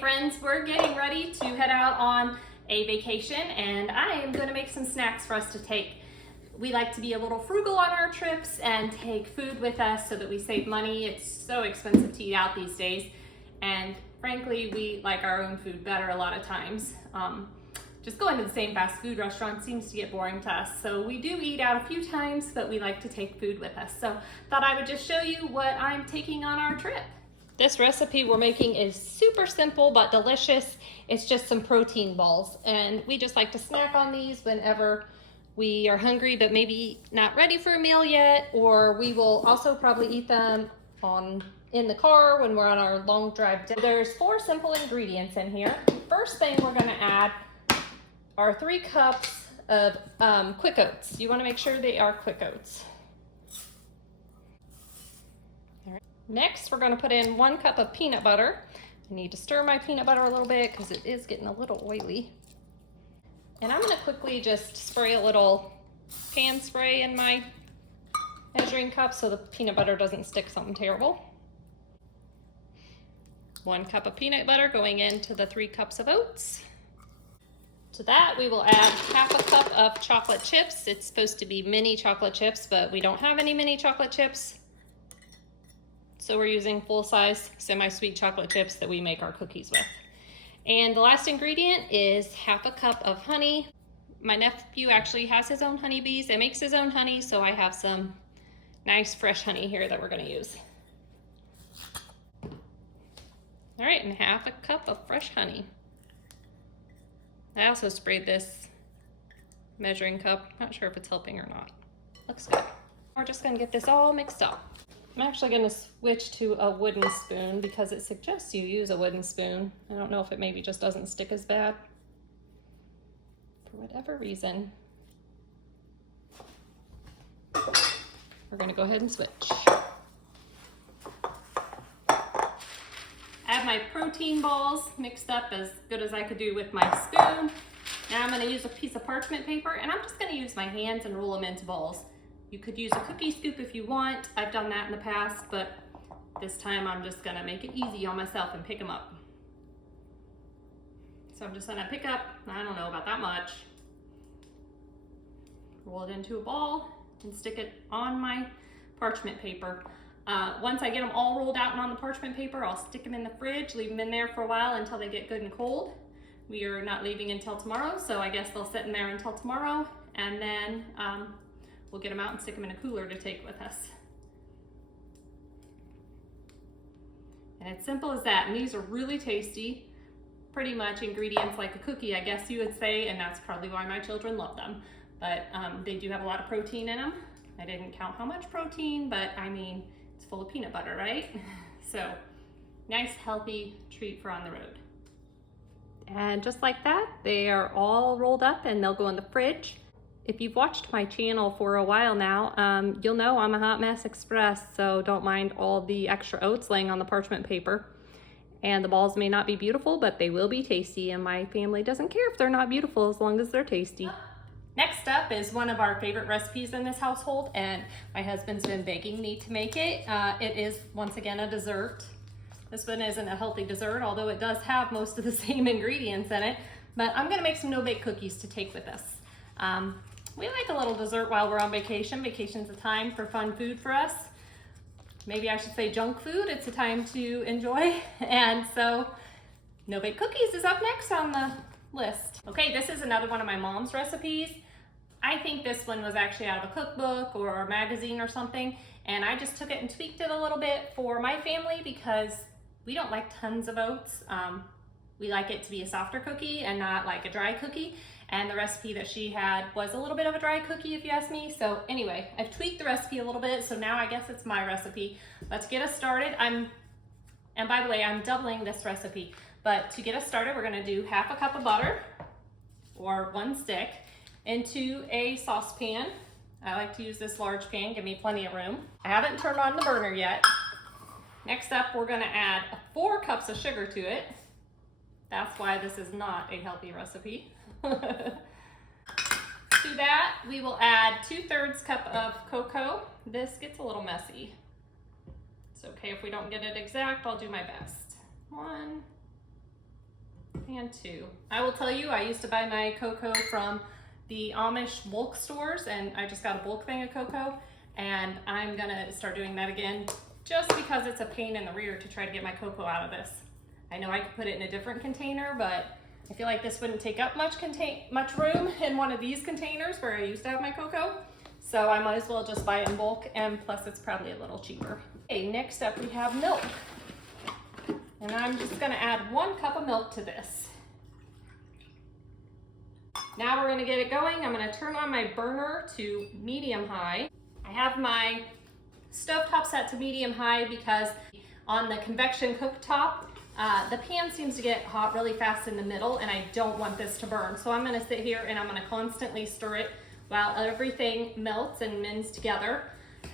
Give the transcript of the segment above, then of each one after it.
friends, we're getting ready to head out on a vacation, and I am going to make some snacks for us to take. We like to be a little frugal on our trips and take food with us so that we save money. It's so expensive to eat out these days, and frankly, we like our own food better a lot of times. Just going to the same fast food restaurant seems to get boring to us, so we do eat out a few times, but we like to take food with us. So thought I would just show you what I'm taking on our trip. This recipe we're making is super simple but delicious. It's just some protein balls, and we just like to snack on these whenever we are hungry but maybe not ready for a meal yet, or we will also probably eat them in the car when we're on our long drive. There's 4 simple ingredients in here. First thing we're going to add are 3 cups of quick oats. You want to make sure they are quick oats. All right. Next, we're going to put in 1 cup of peanut butter. I need to stir my peanut butter a little bit because it is getting a little oily. And I'm going to quickly just spray a little pan spray in my measuring cup so the peanut butter doesn't stick something terrible. 1 cup of peanut butter going into the 3 cups of oats. To that, we will add half a cup of chocolate chips. It's supposed to be mini chocolate chips, but we don't have any mini chocolate chips. So we're using full-size semi-sweet chocolate chips that we make our cookies with. And the last ingredient is half a cup of honey. My nephew actually has his own honeybees and makes his own honey, so I have some nice fresh honey here that we're going to use. All right, and half a cup of fresh honey. I also sprayed this measuring cup. Not sure if it's helping or not. Looks good. We're just going to get this all mixed up. I'm actually going to switch to a wooden spoon because it suggests you use a wooden spoon. I don't know if it maybe just doesn't stick as bad for whatever reason. We're going to go ahead and switch. I have my protein balls mixed up as good as I could do with my spoon. Now I'm going to use a piece of parchment paper, and I'm just going to use my hands and roll them into balls. You could use a cookie scoop if you want. I've done that in the past, but this time I'm just going to make it easy on myself and pick them up. So I'm just going to pick up, I don't know, about that much. Roll it into a ball and stick it on my parchment paper. Once I get them all rolled out and on the parchment paper, I'll stick them in the fridge, leave them in there for a while until they get good and cold. We are not leaving until tomorrow, so I guess they'll sit in there until tomorrow, and then we'll get them out and stick them in a cooler to take with us. And it's simple as that, and these are really tasty. Pretty much ingredients like a cookie, I guess you would say, and that's probably why my children love them. But they do have a lot of protein in them. I didn't count how much protein, but I mean, it's full of peanut butter, right? So, nice healthy treat for on the road. And just like that, they are all rolled up and they'll go in the fridge. If you've watched my channel for a while now, you'll know I'm a hot mess express, so don't mind all the extra oats laying on the parchment paper. And the balls may not be beautiful, but they will be tasty, and my family doesn't care if they're not beautiful as long as they're tasty. Next up is one of our favorite recipes in this household, and my husband's been begging me to make it. It is, once again, a dessert. This one isn't a healthy dessert, although it does have most of the same ingredients in it, but I'm gonna make some no-bake cookies to take with us. We like a little dessert while we're on vacation. Vacation's a time for fun food for us. Maybe I should say junk food. It's a time to enjoy, and so no-bake cookies is up next on the list. Okay, this is another one of my mom's recipes. I think this one was actually out of a cookbook or a magazine or something, and I just took it and tweaked it a little bit for my family because we don't like tons of oats. We like it to be a softer cookie and not like a dry cookie, and the recipe that she had was a little bit of a dry cookie if you ask me. So anyway, I've tweaked the recipe a little bit, so now I guess it's my recipe. Let's get us started. And by the way, I'm doubling this recipe. But to get us started, we're gonna do half a cup of butter, or 1 stick, into a saucepan. I like to use this large pan, give me plenty of room. I haven't turned on the burner yet. Next up, we're gonna add 4 cups of sugar to it. That's why this is not a healthy recipe. To that, we will add 2/3 cup of cocoa. This gets a little messy. It's okay if we don't get it exact, I'll do my best. 1, can too. I will tell you, I used to buy my cocoa from the Amish bulk stores, and I just got a bulk thing of cocoa, and I'm gonna start doing that again just because it's a pain in the rear to try to get my cocoa out of this. I know I could put it in a different container, but I feel like this wouldn't take up much room in one of these containers where I used to have my cocoa. So I might as well just buy it in bulk, and plus it's probably a little cheaper. Okay, next up we have milk. And I'm just gonna add 1 cup of milk to this. Now we're gonna get it going. I'm gonna turn on my burner to medium high. I have my stovetop set to medium high because on the convection cooktop, the pan seems to get hot really fast in the middle, and I don't want this to burn. So I'm gonna sit here and I'm gonna constantly stir it while everything melts and mends together.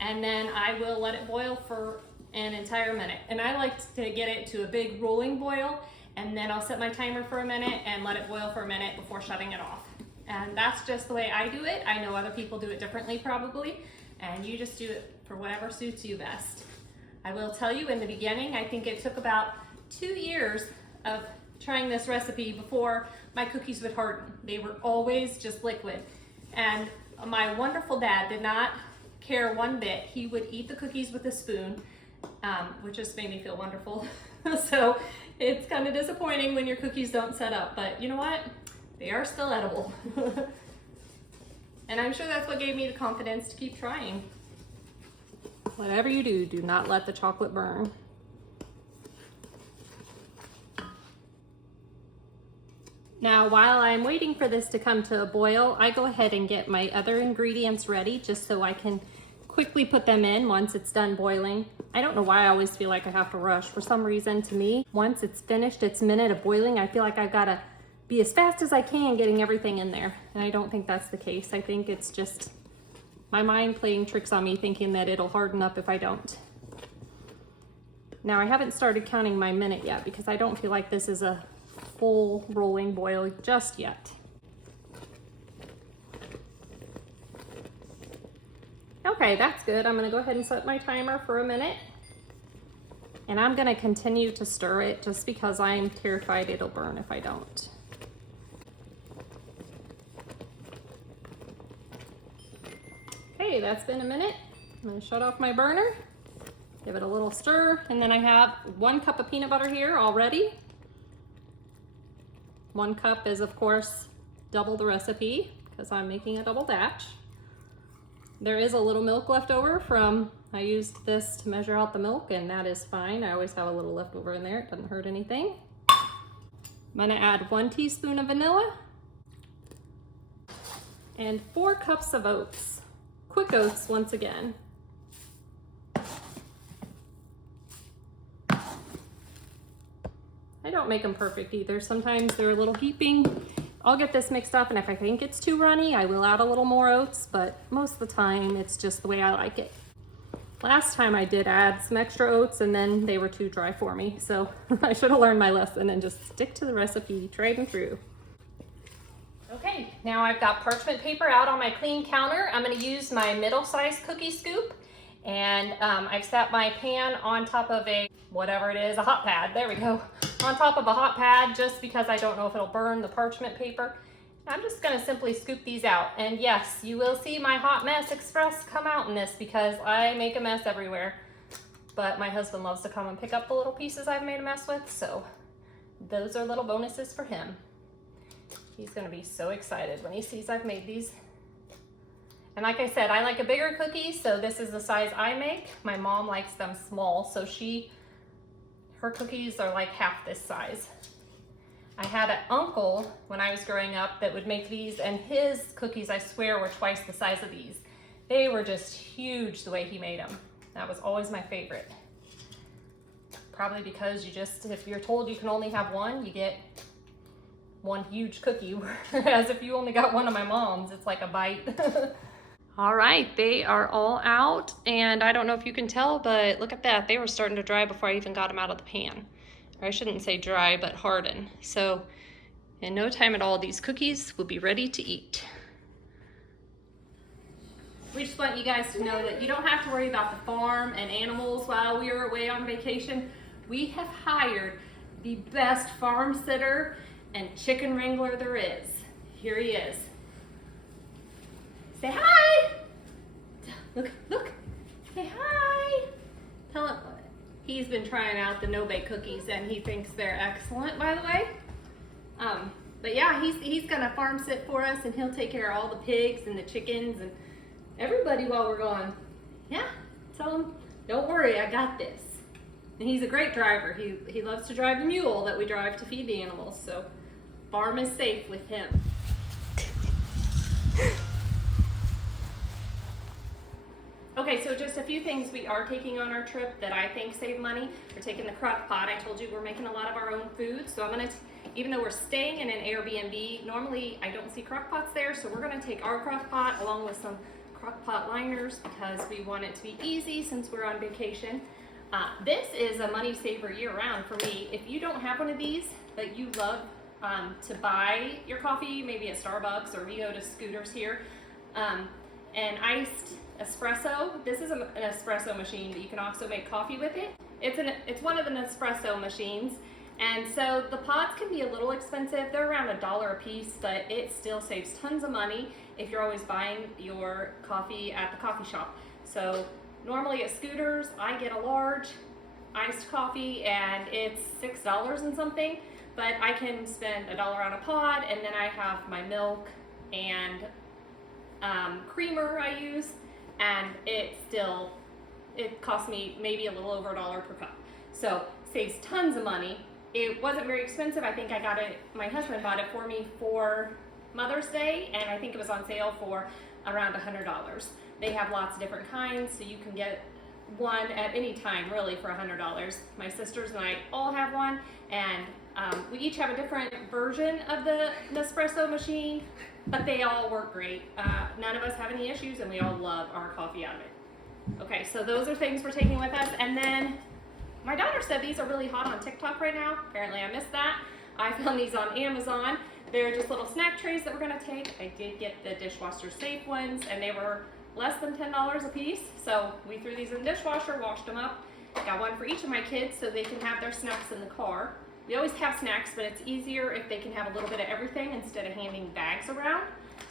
And then I will let it boil for an entire minute. And I like to get it to a big rolling boil, and then I'll set my timer for a minute and let it boil for a minute before shutting it off. And that's just the way I do it. I know other people do it differently probably, and you just do it for whatever suits you best. I will tell you, in the beginning, I think it took about 2 years of trying this recipe before my cookies would harden. They were always just liquid. And my wonderful dad did not care one bit. He would eat the cookies with a spoon, which just made me feel wonderful. So it's kind of disappointing when your cookies don't set up, but you know what? They are still edible. And I'm sure that's what gave me the confidence to keep trying. Whatever you do, do not let the chocolate burn. Now, while I'm waiting for this to come to a boil, I go ahead and get my other ingredients ready just so I can quickly put them in once it's done boiling. I don't know why I always feel like I have to rush. For some reason, to me, once it's finished its minute of boiling, I feel like I've got to be as fast as I can getting everything in there. And I don't think that's the case. I think it's just my mind playing tricks on me, thinking that it'll harden up if I don't. Now, I haven't started counting my minute yet because I don't feel like this is a full rolling boil just yet. Okay, that's good. I'm gonna go ahead and set my timer for a minute. And I'm gonna continue to stir it just because I'm terrified it'll burn if I don't. Okay, that's been a minute. I'm gonna shut off my burner, give it a little stir, and then I have 1 cup of peanut butter here already. 1 cup is, of course, double the recipe because I'm making a double batch. There is a little milk left over from, I used this to measure out the milk, and that is fine. I always have a little left over in there. It doesn't hurt anything. I'm gonna add 1 teaspoon of vanilla and 4 cups of oats. Quick oats once again. I don't make them perfect either. Sometimes they're a little heaping. I'll get this mixed up, and if I think it's too runny, I will add a little more oats, but most of the time it's just the way I like it. Last time I did add some extra oats, and then they were too dry for me, so I should have learned my lesson and just stick to the recipe tried and true. Okay, now I've got parchment paper out on my clean counter. I'm gonna use my middle-sized cookie scoop, and I've set my pan on top of a, whatever it is, a hot pad. There we go. On top of a hot pad, just because I don't know if it'll burn the parchment paper. I'm just gonna simply scoop these out. And yes, you will see my hot mess express come out in this because I make a mess everywhere. But my husband loves to come and pick up the little pieces I've made a mess with, so those are little bonuses for him. He's gonna be so excited when he sees I've made these. And like I said, I like a bigger cookie, so this is the size I make. My mom likes them small, so her cookies are like half this size. I had an uncle when I was growing up that would make these, and his cookies, I swear, were twice the size of these. They were just huge the way he made them. That was always my favorite. Probably because if you're told you can only have one, you get one huge cookie, whereas if you only got one of my mom's, it's like a bite. All right, they are all out, and I don't know if you can tell, but look at that. They were starting to dry before I even got them out of the pan. Or I shouldn't say dry, but harden. So in no time at all, these cookies will be ready to eat. We just want you guys to know that you don't have to worry about the farm and animals while we are away on vacation. We have hired the best farm sitter And chicken wrangler there is. Here he is. Say hi. Look, look. Say hi. Tell him. He's been trying out the no-bake cookies and he thinks they're excellent, by the way. But yeah, he's gonna farm sit for us and he'll take care of all the pigs and the chickens and everybody while we're gone. Yeah, tell him, don't worry, I got this. And he's a great driver. He loves to drive the mule that we drive to feed the animals, so farm is safe with him. Okay, so just a few things we are taking on our trip that I think save money. We're taking the crock pot. I told you we're making a lot of our own food, so I'm gonna, even though we're staying in an Airbnb, normally I don't see crock pots there, so we're gonna take our crock pot along with some crock pot liners because we want it to be easy since we're on vacation. This is a money saver year round for me. If you don't have one of these, but you love to buy your coffee, maybe at Starbucks or we go to Scooters here, an iced espresso. This is an espresso machine, but you can also make coffee with it. It's one of the Nespresso machines, and so the pods can be a little expensive. They're around $1 a piece, but it still saves tons of money if you're always buying your coffee at the coffee shop. So normally at Scooters, I get a large iced coffee and it's $6 and something, but I can spend $1 on a pod, and then I have my milk and creamer I use, and it costs me maybe a little over $1 per cup. So saves tons of money. It wasn't very expensive. I think I got it, my husband bought it for me for Mother's Day, and I think it was on sale for around $100. They have lots of different kinds, so you can get one at any time really for $100. My sisters and I all have one, and we each have a different version of the Nespresso machine, but they all work great. None of us have any issues, and we all love our coffee out of it. Okay, so those are things we're taking with us. And then my daughter said these are really hot on TikTok right now. Apparently I missed that. I found these on Amazon. They're just little snack trays that we're gonna take. I did get the dishwasher safe ones, and they were less than $10 a piece. So we threw these in the dishwasher, washed them up. Got one for each of my kids so they can have their snacks in the car. We always have snacks, but it's easier if they can have a little bit of everything instead of handing bags around.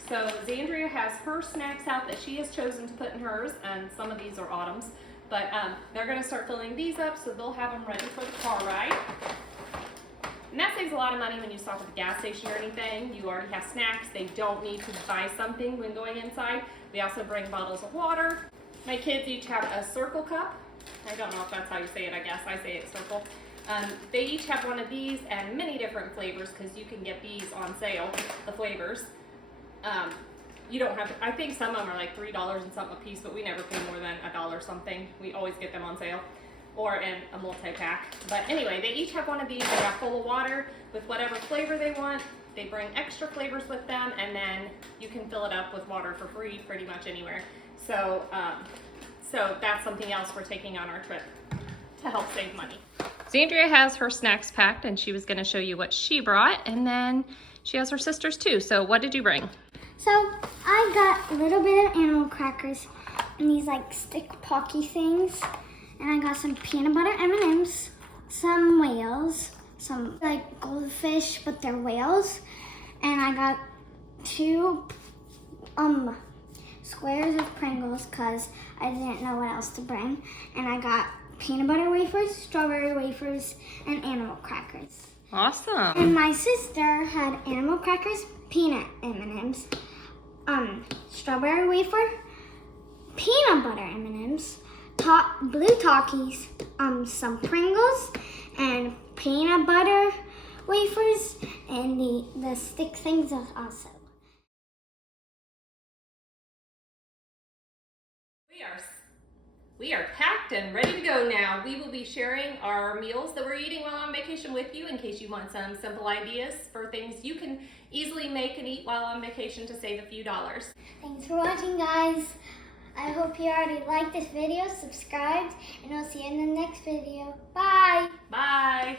So Zandria has her snacks out that she has chosen to put in hers, and some of these are Autumn's. But they're gonna start filling these up so they'll have them ready for the car ride. And that saves a lot of money when you stop at the gas station or anything. You already have snacks. They don't need to buy something when going inside. We also bring bottles of water. My kids each have a circle cup. I don't know if that's how you say it, I guess. I say it circle. They each have one of these and many different flavors because you can get these on sale, the flavors. You don't have to, I think some of them are like $3 and something a piece, but we never pay more than $1 something. We always get them on sale or in a multi-pack. But anyway, they each have one of these. They got full of water with whatever flavor they want. They bring extra flavors with them, and then you can fill it up with water for free pretty much anywhere. So, so that's something else we're taking on our trip to help save money. Zandria has her snacks packed, and she was going to show you what she brought, and then she has her sisters too. So what did you bring? So I got a little bit of animal crackers and these like stick pocky things, and I got some peanut butter M&Ms, some whales, some like goldfish but they're whales, and I got 2 squares of Pringles because I didn't know what else to bring, and I got peanut butter wafers, strawberry wafers, and animal crackers. Awesome. And my sister had animal crackers, peanut M&Ms, strawberry wafer, peanut butter M&Ms, blue Takis, some Pringles, and peanut butter wafers, and the stick things also. We are packed and ready to go now. We will be sharing our meals that we're eating while on vacation with you in case you want some simple ideas for things you can easily make and eat while on vacation to save a few dollars. Thanks for watching, guys. I hope you already liked this video, subscribed, and I'll see you in the next video. Bye! Bye!